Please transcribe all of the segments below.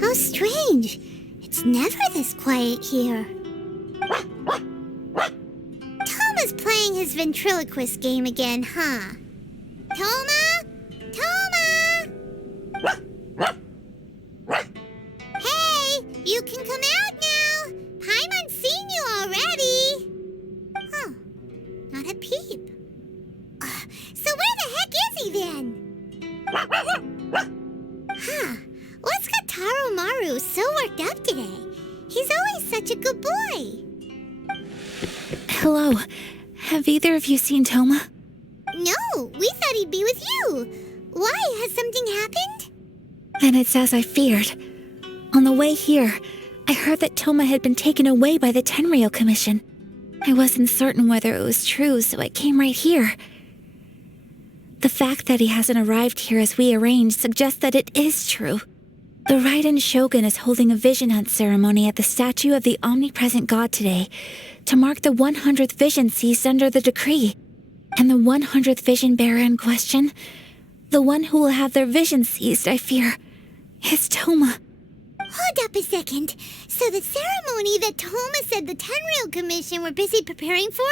How strange. It's never this quiet here. Toma's playing his ventriloquist game again, huh? Toma? Toma! Hey, you can come out now. Paimon's seen you already. Huh, not a peep. So where the heck is he then? Huh, what's got Taro Maru so worked up today? He's always such a good boy. Hello. Have either of you seen Toma? No, we thought he'd be with you. Why? Has something happened? Then it's as I feared. On the way here, I heard that Toma had been taken away by the Tenryou Commission. I wasn't certain whether it was true, so I came right here. The fact that he hasn't arrived here as we arranged suggests that it is true. The Raiden Shogun is holding a vision hunt ceremony at the statue of the omnipresent god today to mark the 100th vision seized under the decree. And the 100th vision bearer in question, the one who will have their vision seized, I fear, is Toma. Hold up a second. So the ceremony that Toma said the Tenryou Commission were busy preparing for,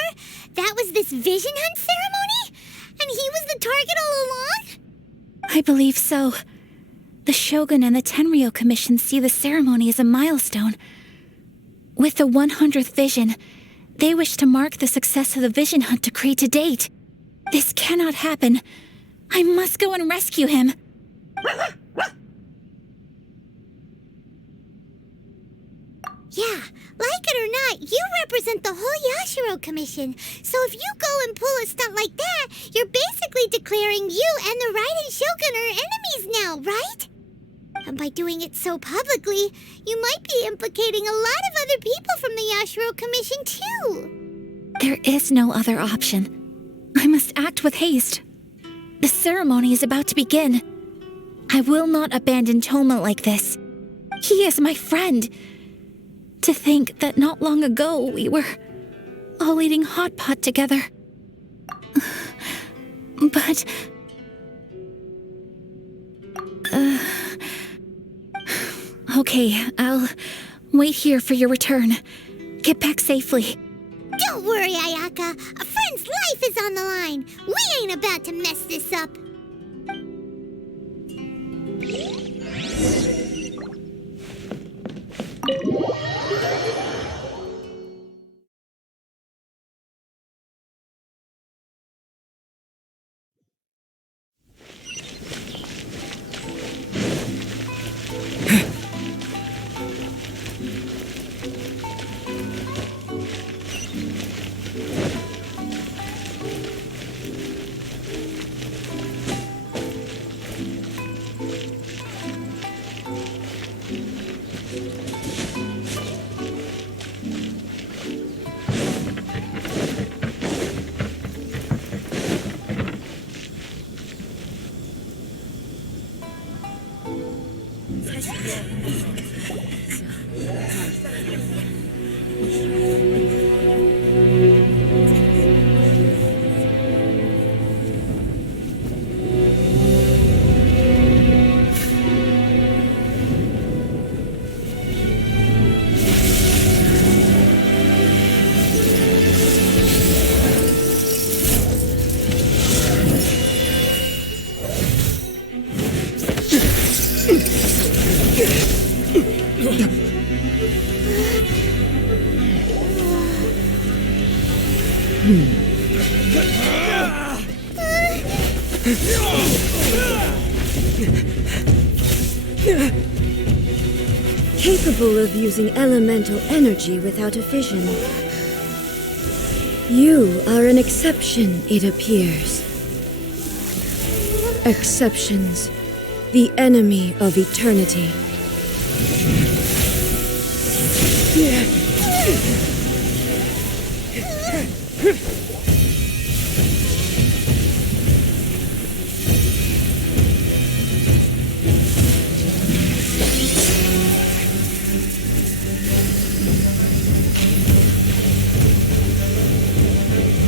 that was this vision hunt ceremony? And he was the target all along? I believe so. The Shogun and the Tenryou Commission see the ceremony as a milestone. With the 100th vision, they wish to mark the success of the vision hunt decree to date. This cannot happen. I must go and rescue him. Yeah, like it or not, you represent the whole Yashiro Commission. So if you go and pull a stunt like that, you're basically declaring you and the Raiden Shogun are enemies now, right? And by doing it so publicly, you might be implicating a lot of other people from the Yashiro Commission too. There is no other option. I must act with haste. The ceremony is about to begin. I will not abandon Toma like this. He is my friend. To think that not long ago we were all eating hot pot together. But... Okay, I'll wait here for your return. Get back safely. Don't worry, Ayaka. A friend's life is on the line. We ain't about to mess this up. Capable of using elemental energy without a fission. You are an exception, it appears. Exceptions, the enemy of eternity.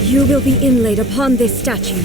You will be inlaid upon this statue.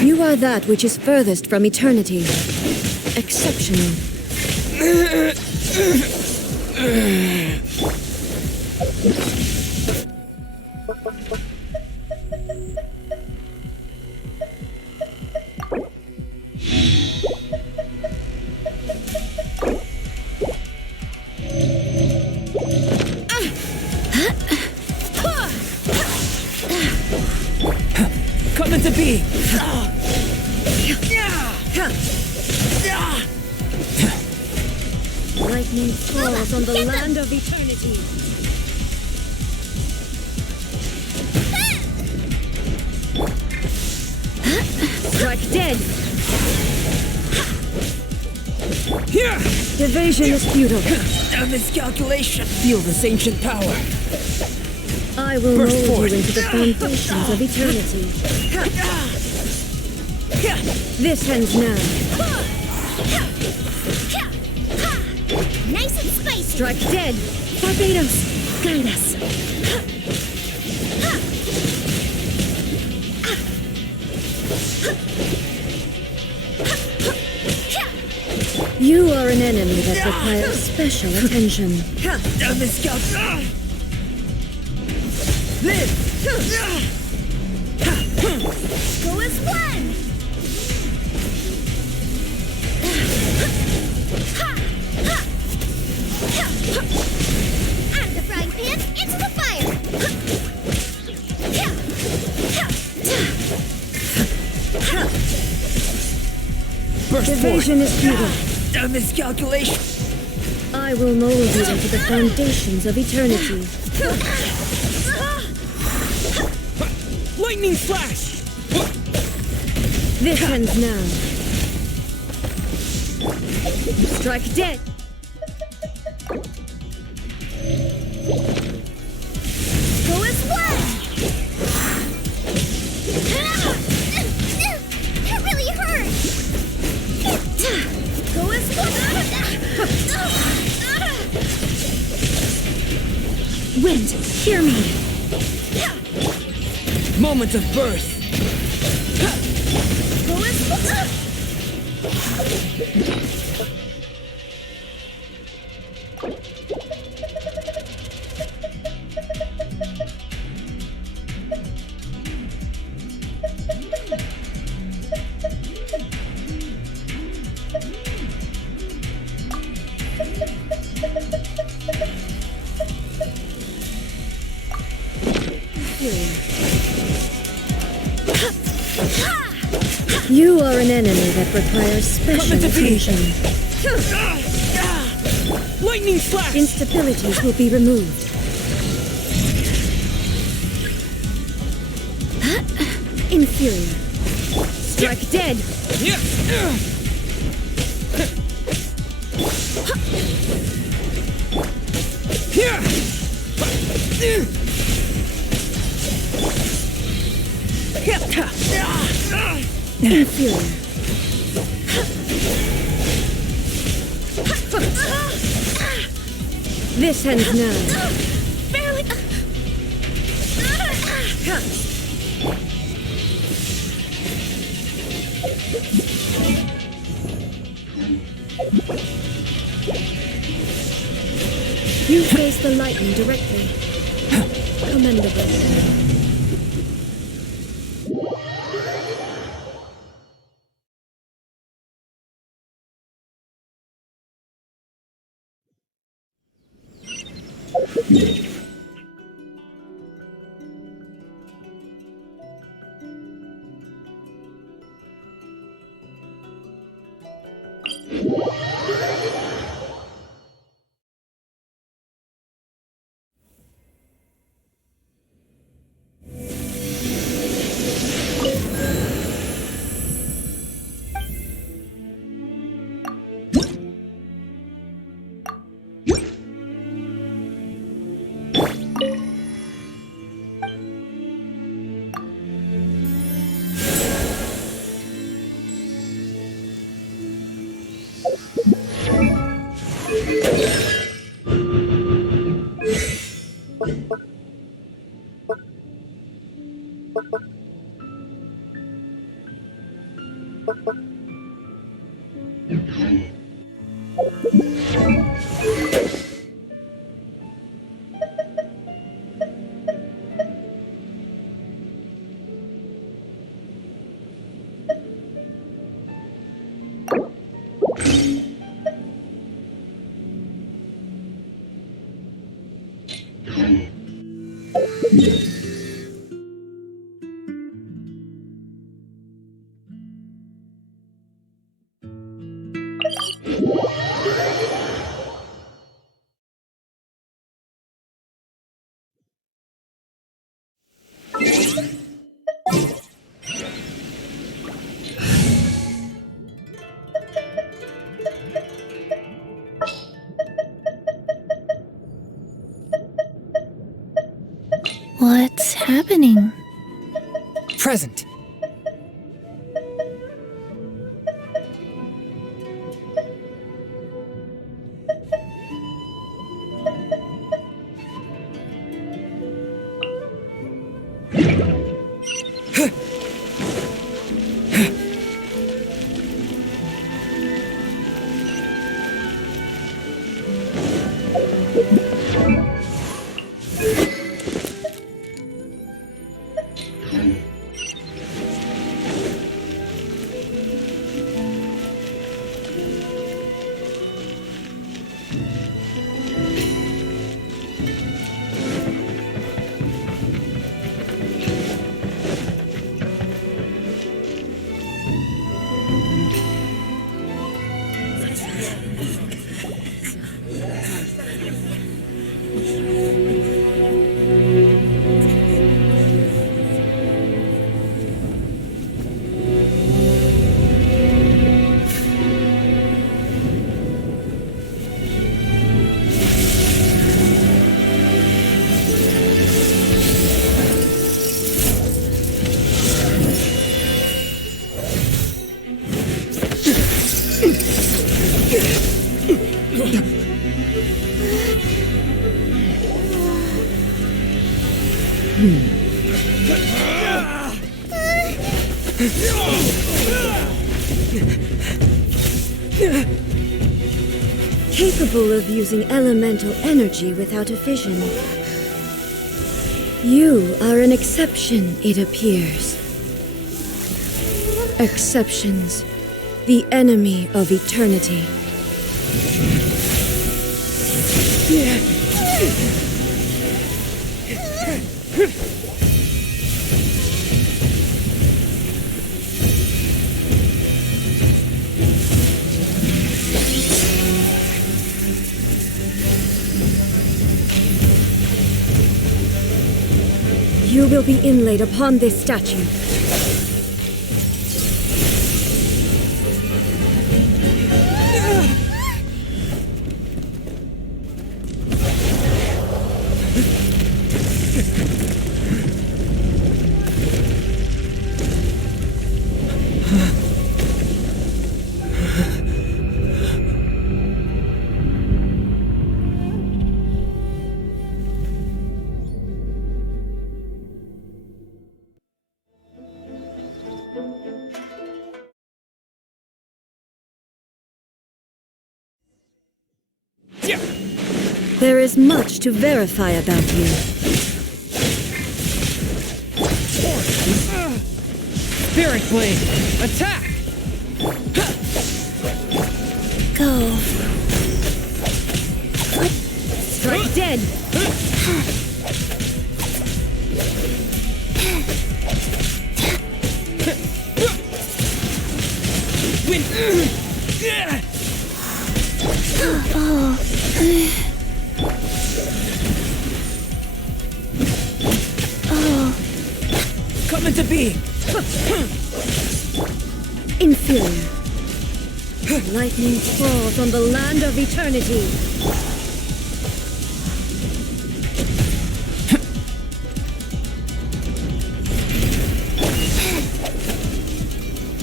You are that which is furthest from eternity. Exceptional. Coming to be! Lightning falls on the land of eternity. Strike dead. Here! Evasion is futile. A miscalculation! Feel this ancient power! I will Burst mold forth. you into the foundations of eternity. This ends now. Nice and spicy. Strike dead. Barbados, guide us. You are an enemy that requires special attention. A miscalculation! Live! Go as one. Out of the frying pan, into the fire. Burst Evasion is futile. forth! A miscalculation! I will mold you into the foundations of eternity. Lightning flash! This ends now. Strike dead. Go as one. That really hurt. Go as one. Wind, hear me. Moment of birth! Go as one. You are an enemy that requires special Coming to be. attention. Lightning flash! Instabilities will be removed. Inferior. Strike dead. Inferior. This ends now. Barely. You face the lightning directly. Commendable. What's happening? Present. Capable of using elemental energy without a fission. You are an exception, it appears. Exceptions, the enemy of eternity. You will be inlaid upon this statue. There is much to verify about you. Spirit Blade! Attack! Go. Strike dead! Win! Come into being! Inferior. Lightning falls on the land of eternity.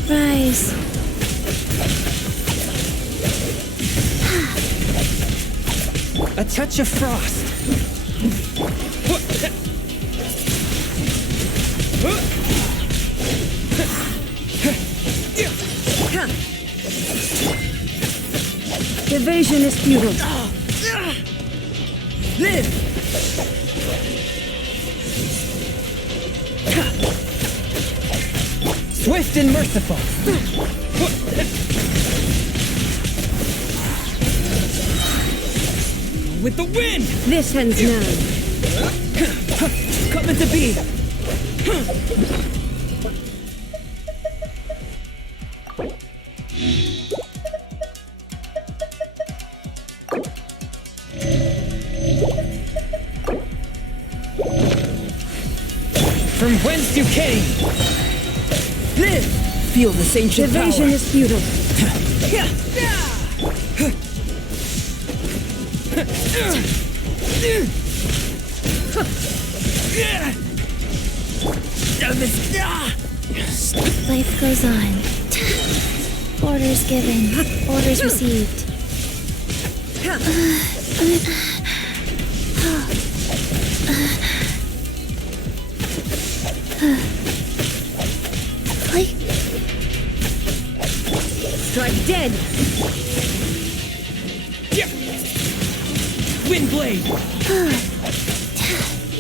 Rise. A touch of frost! Evasion is futile. Live! Swift and merciful! With the wind! This ends now. Come into being! From whence you came! Live! Feel this ancient Evasion power! is futile. Life goes on. Orders given. Orders received. Strike dead! Wind blade!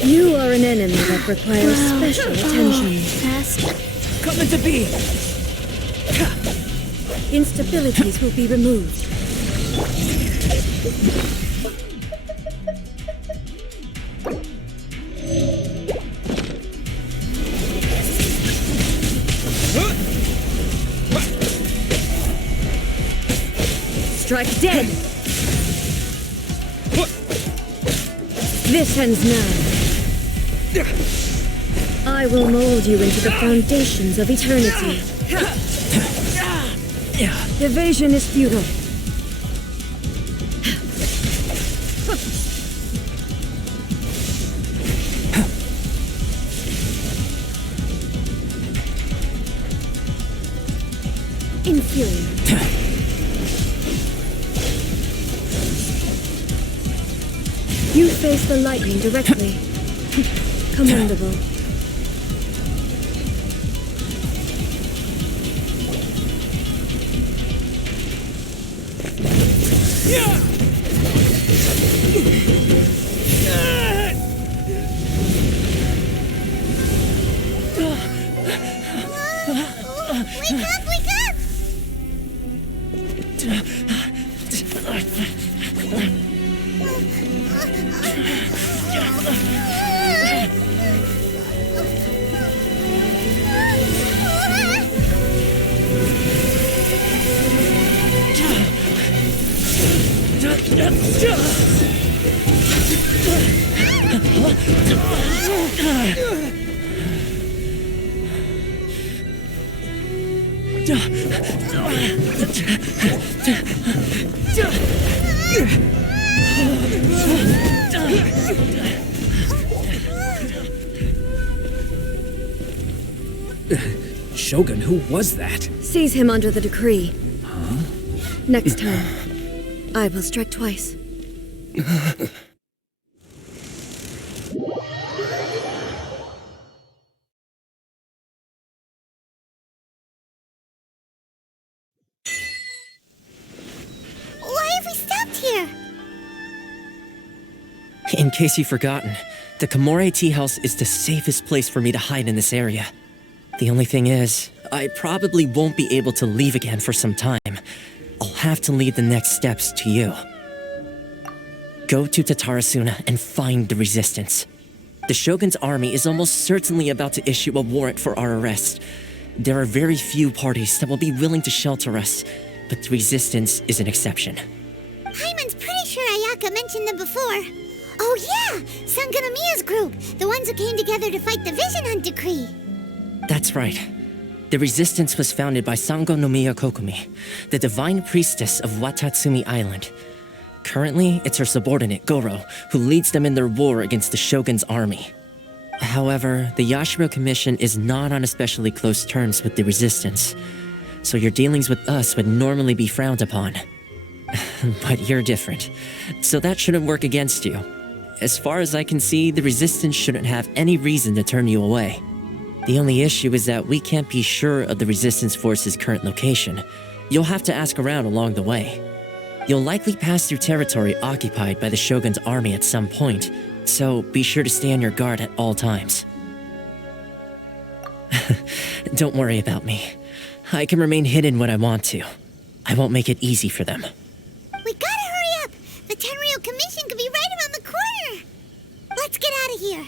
You are an enemy that requires special attention. Fast. Come into being! Instabilities will be removed. Strike dead! This ends now. I will mold you into the foundations of eternity. Evasion is futile. Inferior. You face the lightning directly. Commendable. Wake up, wake up! Shogun, who was that? Seize him under the decree. Next time, I will strike twice. Why have we stopped here? In case you've forgotten, the Komore tea house is the safest place for me to hide in this area. The only thing is, I probably won't be able to leave again for some time. I'll have to leave the next steps to you. Go to Tatarasuna and find the resistance. The Shogun's army is almost certainly about to issue a warrant for our arrest. There are very few parties that will be willing to shelter us, but the resistance is an exception. Hyman's pretty sure Ayaka mentioned them before. Oh yeah, Sangonomiya's group, the ones who came together to fight the Vision Hunt Decree. That's right. The resistance was founded by Sangonomiya Kokumi, the divine priestess of Watatsumi Island. Currently, it's her subordinate, Goro, who leads them in their war against the Shogun's army. However, the Yashiro Commission is not on especially close terms with the resistance, so your dealings with us would normally be frowned upon. But you're different, so that shouldn't work against you. As far as I can see, the resistance shouldn't have any reason to turn you away. The only issue is that we can't be sure of the resistance force's current location. You'll have to ask around along the way. You'll likely pass through territory occupied by the Shogun's army at some point, so be sure to stay on your guard at all times. Don't worry about me. I can remain hidden when I want to. I won't make it easy for them. We gotta hurry up! The Tenryou Commission could be right around the corner! Let's get out of here!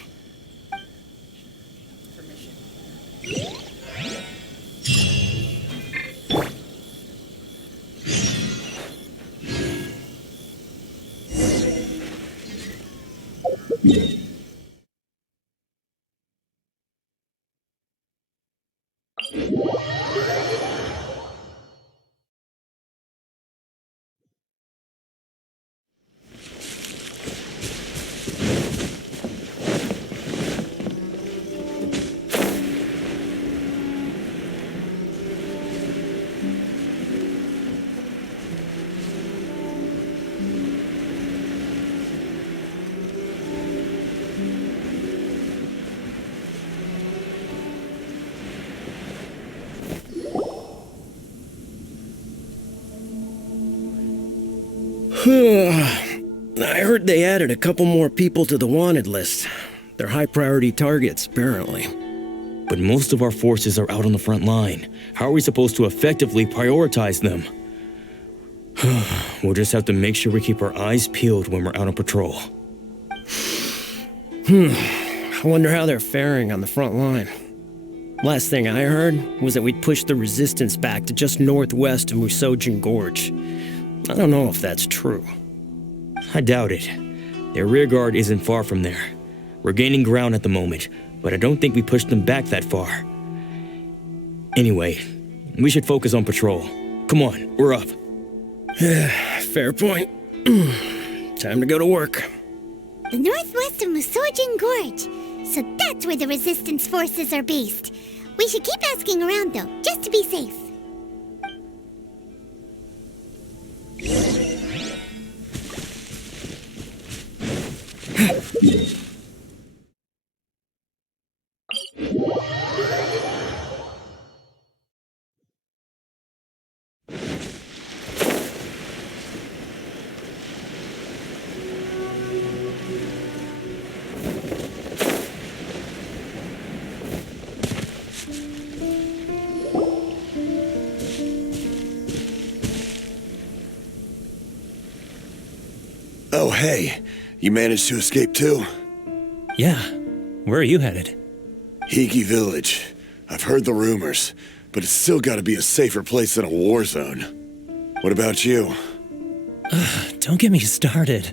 I heard they added a couple more people to the wanted list. They're high-priority targets, apparently. But most of our forces are out on the front line. How are we supposed to effectively prioritize them? We'll just have to make sure we keep our eyes peeled when we're out on patrol. I wonder how they're faring on the front line. Last thing I heard was that we'd pushed the resistance back to just northwest of Musojin Gorge. I don't know if that's true. I doubt it. Their rearguard isn't far from there. We're gaining ground at the moment, but I don't think we pushed them back that far. Anyway, we should focus on patrol. Come on, we're up. Fair point. Time to go to work. The northwest of Musojin Gorge. So that's where the resistance forces are based. We should keep asking around though, just to be safe. Oh, hey. You managed to escape too? Yeah. Where are you headed? Hiki Village. I've heard the rumors, but it's still gotta be a safer place than a war zone. What about you? Don't get me started.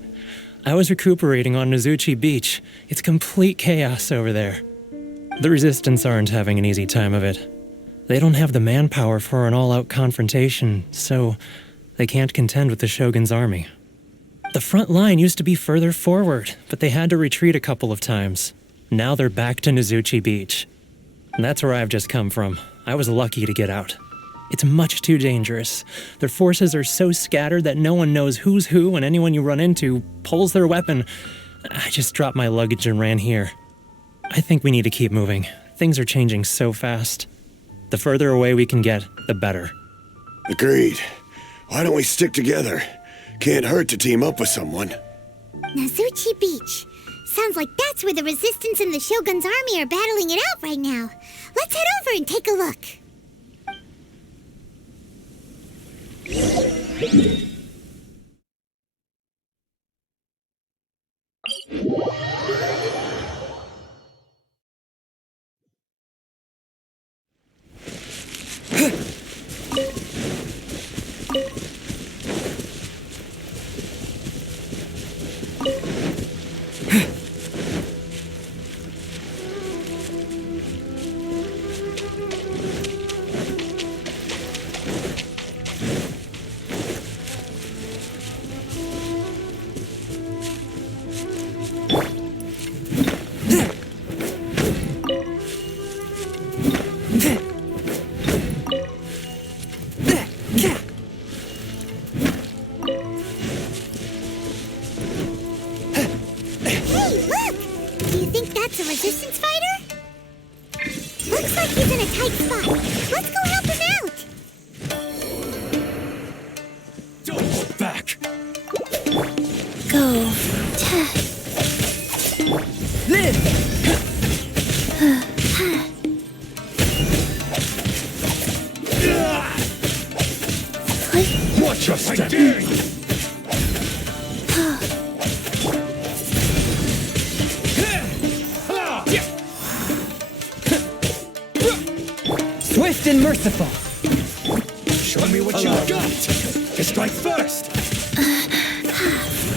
I was recuperating on Nozuchi Beach. It's complete chaos over there. The Resistance aren't having an easy time of it. They don't have the manpower for an all-out confrontation, so they can't contend with the Shogun's army. The front line used to be further forward, but they had to retreat a couple of times. Now they're back to Nozuchi Beach. And that's where I've just come from. I was lucky to get out. It's much too dangerous. Their forces are so scattered that no one knows who's who, and anyone you run into pulls their weapon. I just dropped my luggage and ran here. I think we need to keep moving. Things are changing so fast. The further away we can get, the better. Agreed. Why don't we stick together? Can't hurt to team up with someone. Nazuchi Beach. Sounds like that's where the Resistance and the Shogun's army are battling it out right now. Let's head over and take a look. Swift and merciful. Show me what you got. Strike first.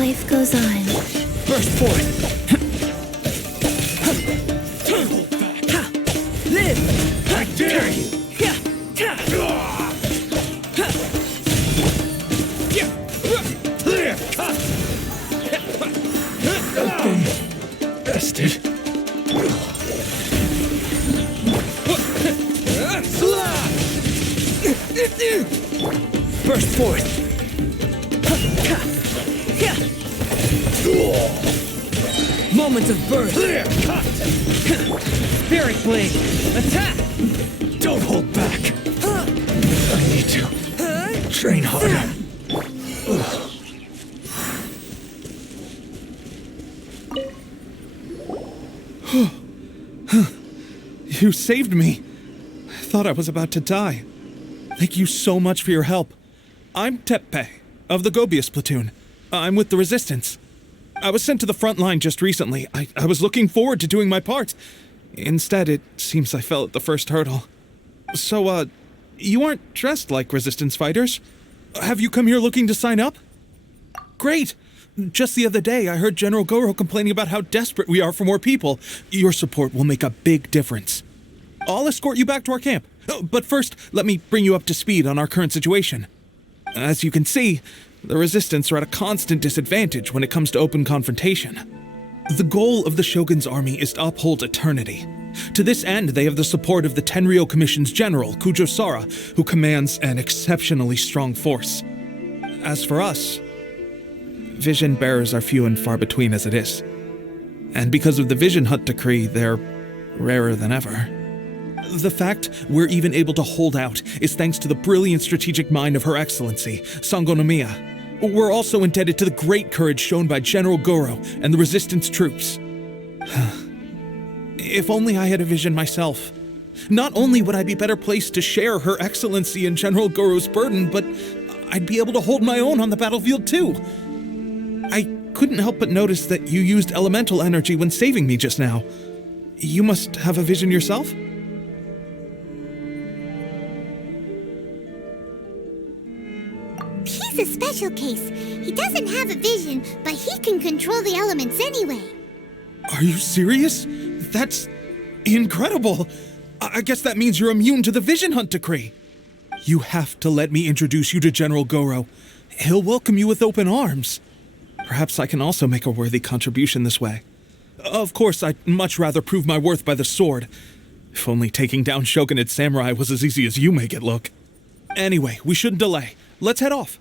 Life goes on. Burst forth. Live. I dare you. Clear cut. Open. Bested. Burst forth. Moment of birth. Clear cut. Spirit blade. Attack. Don't hold back. I need to train harder. You saved me. I thought I was about to die. Thank you so much for your help. I'm Teppei, of the Gobius platoon. I'm with the Resistance. I was sent to the front line just recently. I was looking forward to doing my part. Instead, it seems I fell at the first hurdle. So, you aren't dressed like Resistance fighters? Have you come here looking to sign up? Great! Just the other day, I heard General Goro complaining about how desperate we are for more people. Your support will make a big difference. I'll escort you back to our camp. But first, let me bring you up to speed on our current situation. As you can see, the Resistance are at a constant disadvantage when it comes to open confrontation. The goal of the Shogun's army is to uphold eternity. To this end, they have the support of the Tenryou Commission's general, Kujosara, who commands an exceptionally strong force. As for us, vision bearers are few and far between as it is. And because of the Vision Hunt decree, they're rarer than ever. The fact we're even able to hold out is thanks to the brilliant strategic mind of Her Excellency, Sango no Miya. We're also indebted to the great courage shown by General Goro and the Resistance troops. If only I had a vision myself. Not only would I be better placed to share Her Excellency and General Goro's burden, but I'd be able to hold my own on the battlefield too. I couldn't help but notice that you used elemental energy when saving me just now. You must have a vision yourself? He's a special case. He doesn't have a vision, but he can control the elements anyway. Are you serious? That's incredible. I guess that means you're immune to the Vision Hunt decree. You have to let me introduce you to General Goro. He'll welcome you with open arms. Perhaps I can also make a worthy contribution this way. Of course, I'd much rather prove my worth by the sword. If only taking down Shogunate samurai was as easy as you make it look. Anyway, we shouldn't delay. Let's head off.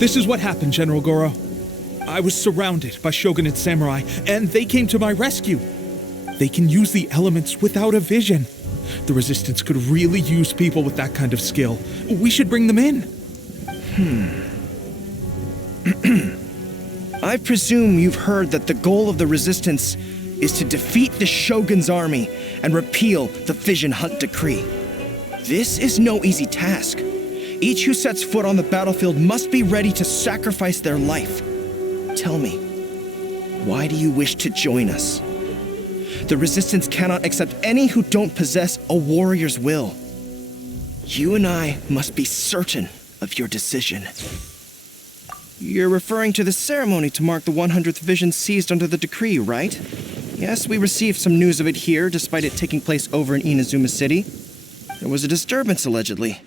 This is what happened, General Goro. I was surrounded by shogunate samurai, and they came to my rescue. They can use the elements without a vision. The Resistance could really use people with that kind of skill. We should bring them in. I presume you've heard that the goal of the Resistance is to defeat the Shogun's army and repeal the Vision Hunt Decree. This is no easy task. Each who sets foot on the battlefield must be ready to sacrifice their life. Tell me, why do you wish to join us? The Resistance cannot accept any who don't possess a warrior's will. You and I must be certain of your decision. You're referring to the ceremony to mark the 100th vision seized under the decree, right? Yes, we received some news of it here, despite it taking place over in Inazuma City. There was a disturbance, allegedly.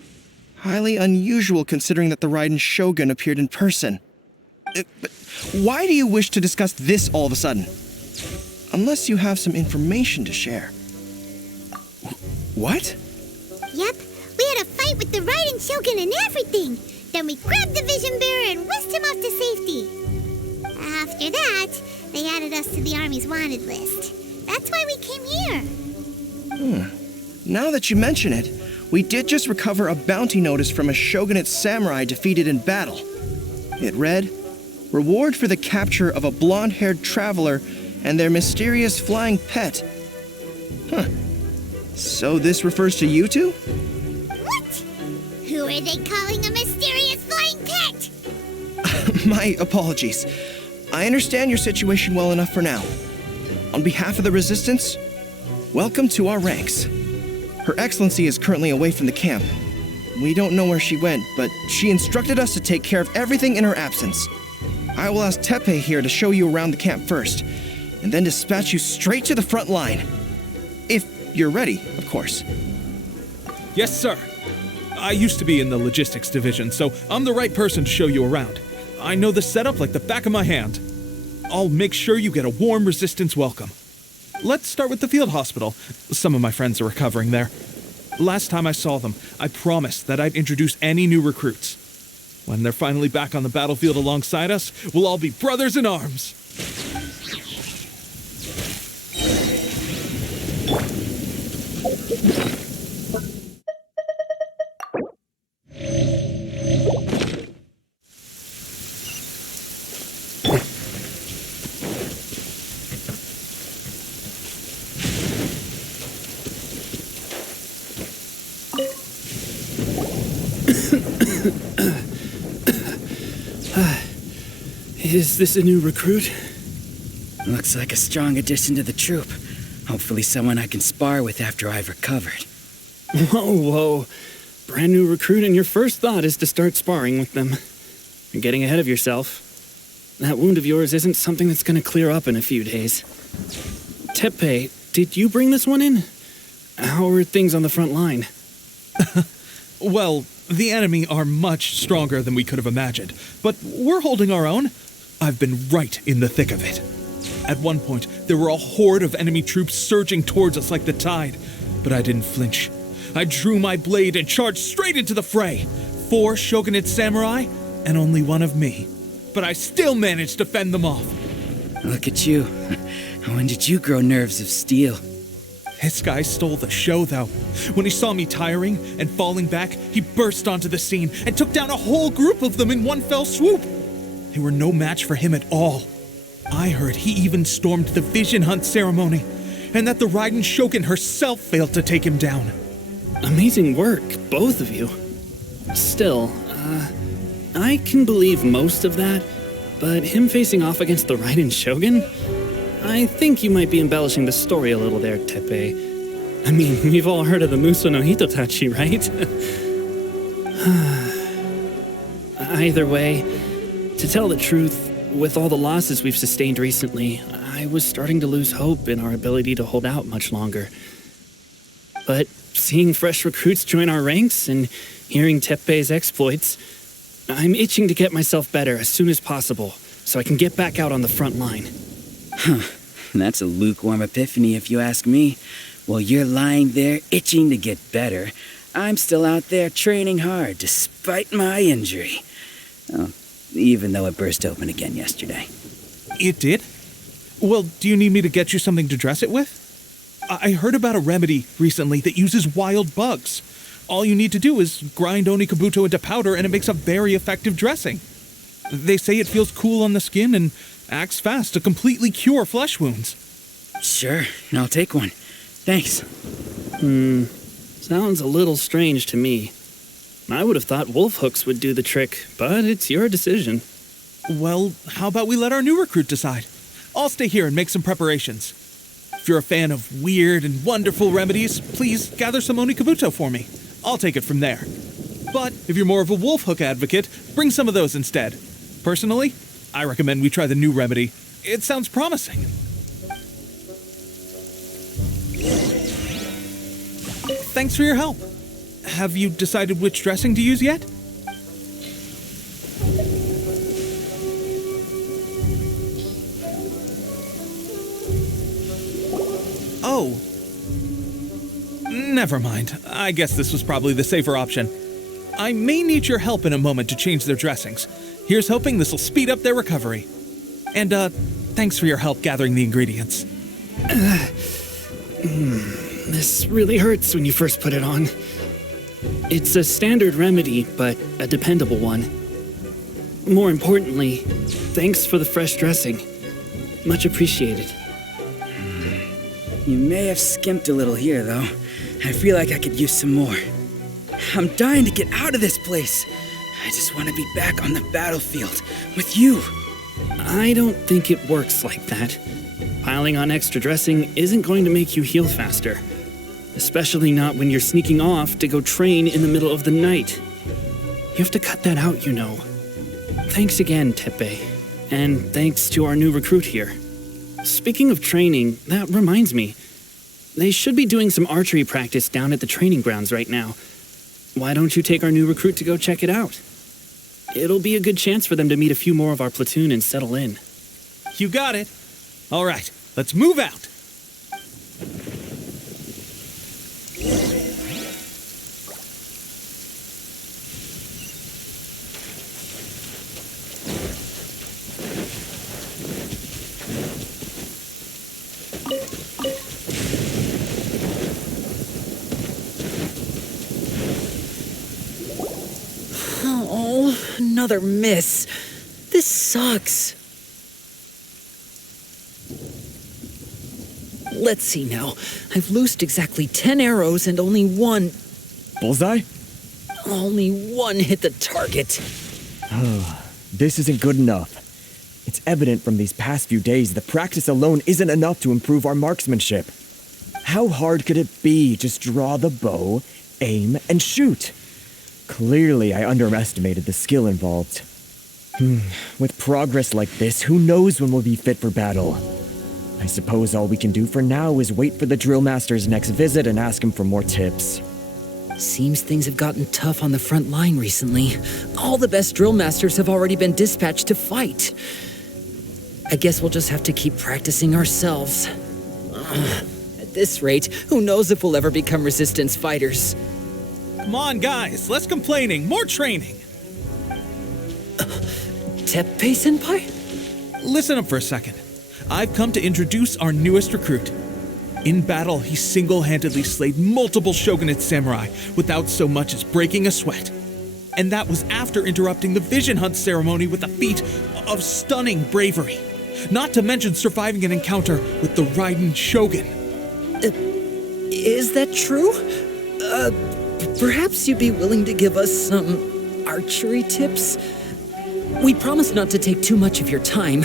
Highly unusual considering that the Raiden Shogun appeared in person. But why do you wish to discuss this all of a sudden? Unless you have some information to share. What? Yep, we had a fight with the Raiden Shogun and everything. Then we grabbed the Vision Bearer and whisked him off to safety. After that, they added us to the Army's wanted list. That's why we came here. Now that you mention it, we did just recover a bounty notice from a shogunate samurai defeated in battle. It read, "Reward for the capture of a blonde-haired traveler and their mysterious flying pet." So this refers to you two? What? Who are they calling a mysterious flying pet? My apologies. I understand your situation well enough for now. On behalf of the Resistance, welcome to our ranks. Her Excellency is currently away from the camp. We don't know where she went, but she instructed us to take care of everything in her absence. I will ask Teppei here to show you around the camp first, and then dispatch you straight to the front line. If you're ready, of course. Yes, sir. I used to be in the logistics division, so I'm the right person to show you around. I know the setup like the back of my hand. I'll make sure you get a warm Resistance welcome. Let's start with the field hospital. Some of my friends are recovering there. Last time I saw them, I promised that I'd introduce any new recruits. When they're finally back on the battlefield alongside us, we'll all be brothers in arms. Is this a new recruit? Looks like a strong addition to the troop. Hopefully someone I can spar with after I've recovered. Whoa. Brand new recruit and your first thought is to start sparring with them. You're getting ahead of yourself. That wound of yours isn't something that's gonna clear up in a few days. Teppei, did you bring this one in? How are things on the front line? Well, the enemy are much stronger than we could have imagined, but we're holding our own. I've been right in the thick of it. At one point, there were a horde of enemy troops surging towards us like the tide, but I didn't flinch. I drew my blade and charged straight into the fray. 4 shogunate samurai, and only one of me. But I still managed to fend them off. Look at you. When did you grow nerves of steel? This guy stole the show, though. When he saw me tiring and falling back, he burst onto the scene and took down a whole group of them in one fell swoop. They were no match for him at all. I heard he even stormed the Vision Hunt ceremony, and that the Raiden Shogun herself failed to take him down. Amazing work, both of you. Still, I can believe most of that, but him facing off against the Raiden Shogun? I think you might be embellishing the story a little there, Teppei. I mean, we've all heard of the Muso no Hitotachi, right? Either way, to tell the truth, with all the losses we've sustained recently, I was starting to lose hope in our ability to hold out much longer. But seeing fresh recruits join our ranks and hearing Teppei's exploits, I'm itching to get myself better as soon as possible so I can get back out on the front line. That's a lukewarm epiphany if you ask me. While you're lying there itching to get better, I'm still out there training hard despite my injury. Oh, even though it burst open again yesterday. It did? Well, do you need me to get you something to dress it with? I heard about a remedy recently that uses wild bugs. All you need to do is grind Onikabuto into powder and it makes a very effective dressing. They say it feels cool on the skin and acts fast to completely cure flesh wounds. Sure, I'll take one. Thanks. Sounds a little strange to me. I would have thought wolf hooks would do the trick, but it's your decision. Well, how about we let our new recruit decide? I'll stay here and make some preparations. If you're a fan of weird and wonderful remedies, please gather some Onikabuto for me. I'll take it from there. But if you're more of a wolf hook advocate, bring some of those instead. Personally, I recommend we try the new remedy. It sounds promising. Thanks for your help. Have you decided which dressing to use yet? Oh. Never mind. I guess this was probably the safer option. I may need your help in a moment to change their dressings. Here's hoping this will speed up their recovery. And, thanks for your help gathering the ingredients. This really hurts when you first put it on. It's a standard remedy, but a dependable one. More importantly, thanks for the fresh dressing. Much appreciated. You may have skimped a little here, though. I feel like I could use some more. I'm dying to get out of this place. I just want to be back on the battlefield with you. I don't think it works like that. Piling on extra dressing isn't going to make you heal faster. Especially not when you're sneaking off to go train in the middle of the night. You have to cut that out, you know. Thanks again, Teppei. And thanks to our new recruit here. Speaking of training, that reminds me. They should be doing some archery practice down at the training grounds right now. Why don't you take our new recruit to go check it out? It'll be a good chance for them to meet a few more of our platoon and settle in. You got it. All right, let's move out. Oh, another miss. This sucks. Let's see now. I've loosed exactly 10 arrows and only one... Bullseye? Only one hit the target. This isn't good enough. It's evident from these past few days that practice alone isn't enough to improve our marksmanship. How hard could it be? Just draw the bow, aim, and shoot. Clearly, I underestimated the skill involved. With progress like this, who knows when we'll be fit for battle? I suppose all we can do for now is wait for the drill master's next visit and ask him for more tips. Seems things have gotten tough on the front line recently. All the best drill masters have already been dispatched to fight. I guess we'll just have to keep practicing ourselves. At this rate, who knows if we'll ever become resistance fighters. Come on, guys, less complaining, more training. Teppei-senpai? Listen up for a second. I've come to introduce our newest recruit. In battle, he single-handedly slayed multiple shogunate samurai without so much as breaking a sweat. And that was after interrupting the vision hunt ceremony with a feat of stunning bravery. Not to mention surviving an encounter with the Raiden Shogun. Is that true? Perhaps you'd be willing to give us some archery tips? We promise not to take too much of your time.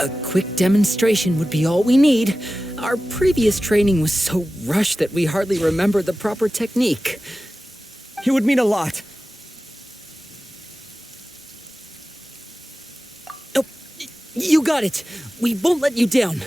A quick demonstration would be all we need. Our previous training was so rushed that we hardly remember the proper technique. It would mean a lot. Oh, you got it. We won't let you down.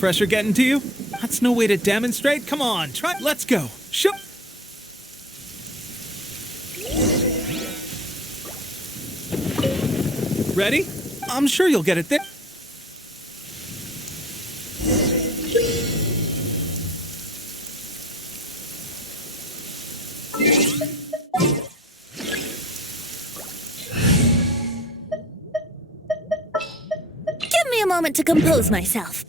Pressure getting to you? That's no way to demonstrate. Come on, try. Let's go. Shoot. Ready? I'm sure you'll get it there. Give me a moment to compose myself.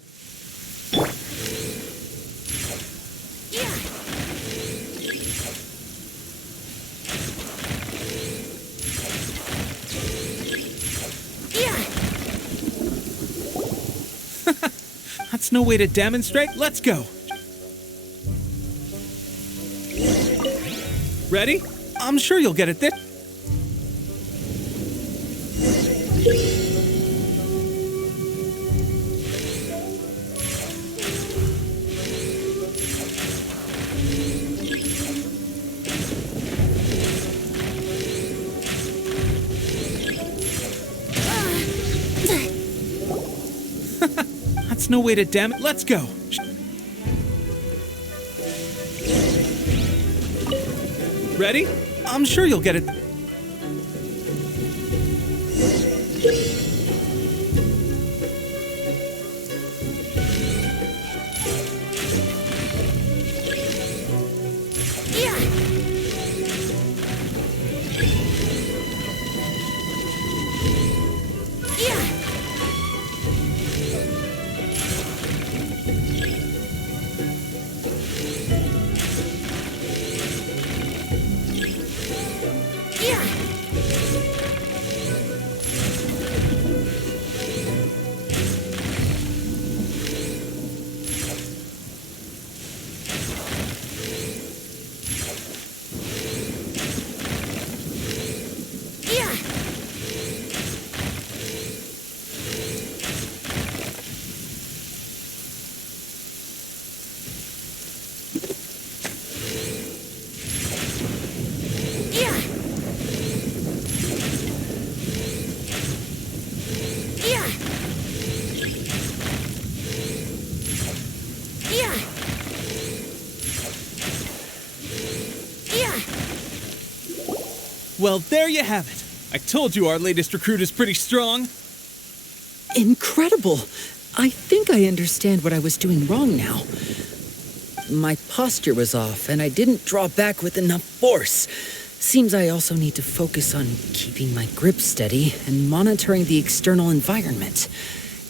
That's no way to demonstrate. Let's go. Ready? I'm sure you'll get it there. That's no way to Let's go. Ready? I'm sure you'll get it. Well, there you have it. I told you our latest recruit is pretty strong. Incredible! I think I understand what I was doing wrong now. My posture was off, and I didn't draw back with enough force. Seems I also need to focus on keeping my grip steady and monitoring the external environment.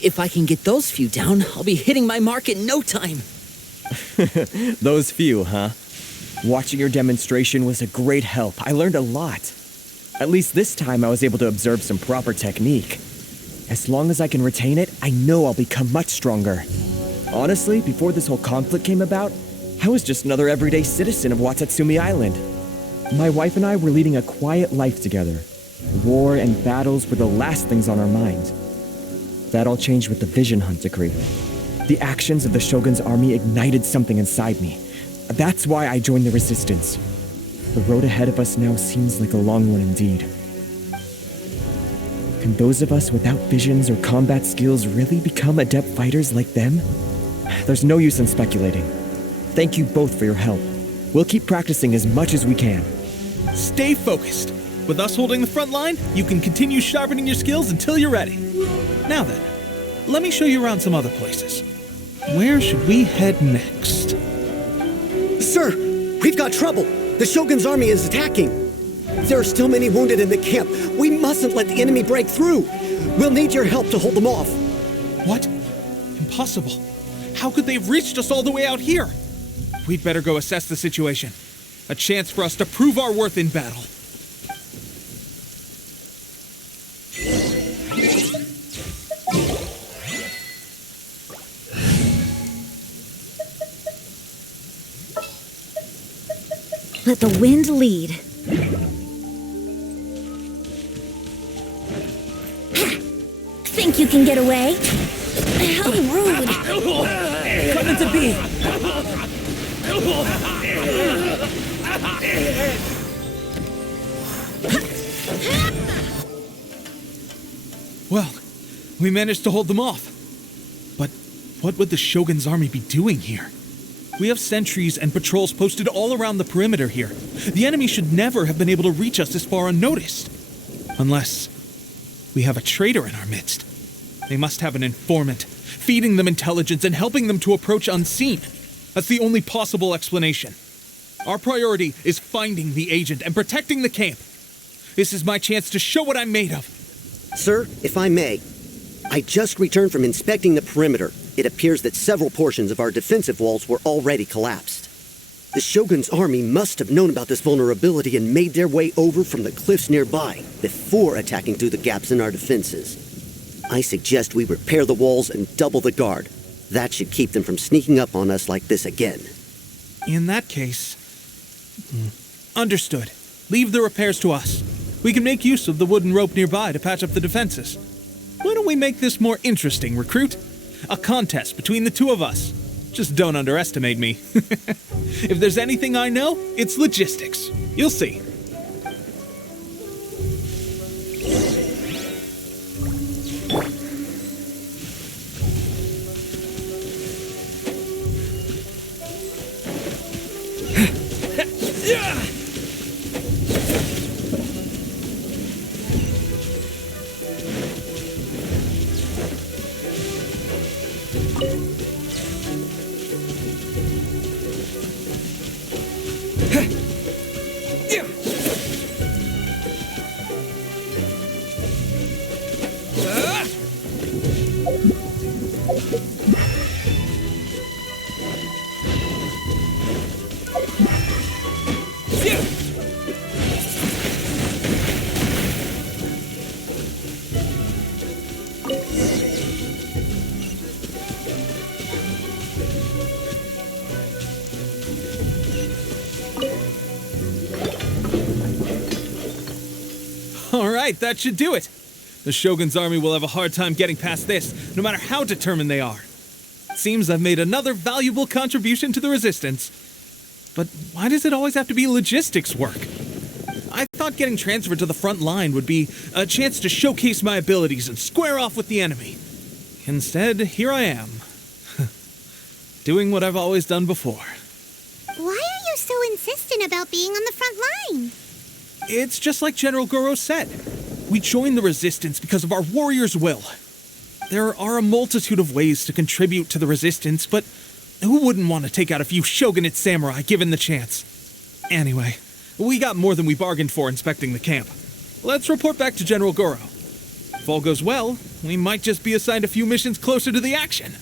If I can get those few down, I'll be hitting my mark in no time. Those few, huh? Watching your demonstration was a great help. I learned a lot. At least this time I was able to observe some proper technique. As long as I can retain it, I know I'll become much stronger. Honestly, before this whole conflict came about, I was just another everyday citizen of Watatsumi Island. My wife and I were leading a quiet life together. War and battles were the last things on our mind. That all changed with the Vision Hunt decree. The actions of the Shogun's army ignited something inside me. That's why I joined the Resistance. The road ahead of us now seems like a long one indeed. Can those of us without visions or combat skills really become adept fighters like them? There's no use in speculating. Thank you both for your help. We'll keep practicing as much as we can. Stay focused. With us holding the front line, you can continue sharpening your skills until you're ready. Now then, let me show you around some other places. Where should we head next? Sir, we've got trouble. The Shogun's army is attacking. There are still many wounded in the camp. We mustn't let the enemy break through. We'll need your help to hold them off. What? Impossible. How could they have reached us all the way out here? We'd better go assess the situation. A chance for us to prove our worth in battle. Let the wind lead. Think you can get away? How rude! Cut into B! Well, we managed to hold them off. But what would the Shogun's army be doing here? We have sentries and patrols posted all around the perimeter here. The enemy should never have been able to reach us this far unnoticed. Unless We have a traitor in our midst. They must have an informant, feeding them intelligence and helping them to approach unseen. That's the only possible explanation. Our priority is finding the agent and protecting the camp. This is my chance to show what I'm made of. Sir, if I may, I just returned from inspecting the perimeter. It appears that several portions of our defensive walls were already collapsed. The Shogun's army must have known about this vulnerability and made their way over from the cliffs nearby before attacking through the gaps in our defenses. I suggest we repair the walls and double the guard. That should keep them from sneaking up on us like this again. In that case... Understood. Leave the repairs to us. We can make use of the wooden rope nearby to patch up the defenses. Why don't we make this more interesting, recruit? A contest between the two of us. Just don't underestimate me. If there's anything I know, it's logistics. You'll see. All right, that should do it. The Shogun's army will have a hard time getting past this, no matter how determined they are. Seems I've made another valuable contribution to the resistance. But why does it always have to be logistics work? I thought getting transferred to the front line would be a chance to showcase my abilities and square off with the enemy. Instead, here I am. Doing what I've always done before. Why are you so insistent about being on the front line? It's just like General Goro said. We joined the resistance because of our warrior's will. There are a multitude of ways to contribute to the resistance, but who wouldn't want to take out a few shogunate samurai given the chance? Anyway, we got more than we bargained for inspecting the camp. Let's report back to General Goro. If all goes well, we might just be assigned a few missions closer to the action.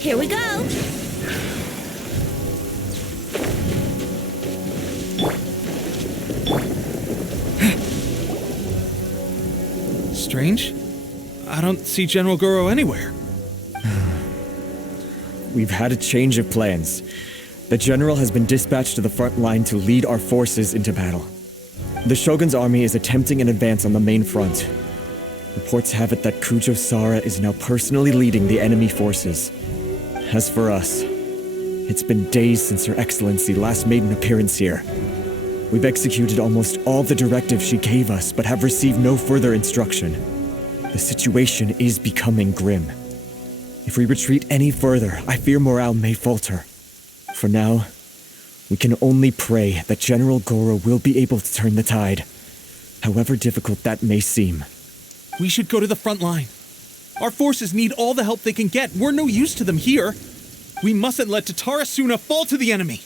Here we go. Strange. I don't see General Goro anywhere. We've had a change of plans. The general has been dispatched to the front line to lead our forces into battle. The Shogun's army is attempting an advance on the main front. Reports have it that Kujo Sara is now personally leading the enemy forces. As for us, it's been days since Her Excellency last made an appearance here. We've executed almost all the directives she gave us, but have received no further instruction. The situation is becoming grim. If we retreat any further, I fear morale may falter. For now, we can only pray that General Goro will be able to turn the tide, however difficult that may seem. We should go to the front line. Our forces need all the help they can get. We're no use to them here. We mustn't let Tatarasuna fall to the enemy.